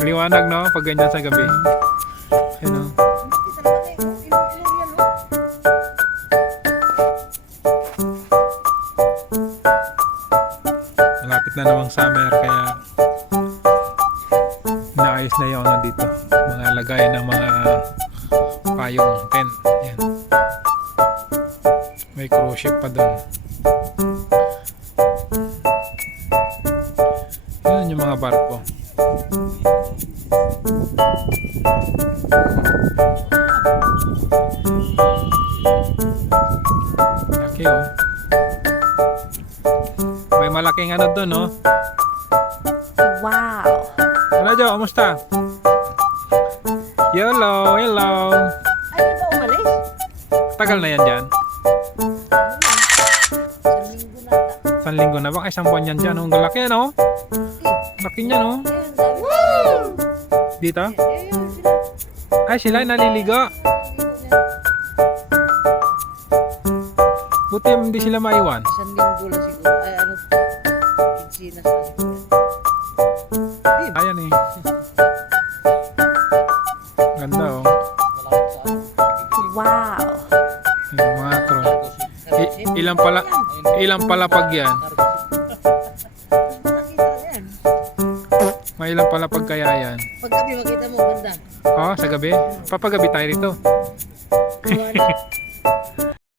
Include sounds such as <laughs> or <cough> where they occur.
Liwanag no, pag ganyan sa gabi. Ayun oh. Malapit na namang summer kaya naayos na yung ano dito. Mga lagay ng mga payong tent. Yan. May cruise ship pa doon. Yan yung mga barko. Laki oh. May malaking ano doon oh. Wow. Ano Jo, kamusta? Hello, hello. Ay, di ba umalis? Tagal na yan dyan. Isang linggo na ba? Ay, Isang buwan yan dyan. oh. Ang laki ano? Laki niya no? Ayun, sabi ko. Dito? Ay, sila naliligo. Buti hindi sila maiwan. Isang linggo lang siguro. Ay, ano, kinsinas na siguro. Ayan eh. Ganda oh. Wow. Yung mga crow. I- ilang pala, ilang pala pag yan? May ilang pala pag kaya yan? Pag gabi makita mo, ganda. Oh, sa gabi? Papagabi tayo rito. <laughs>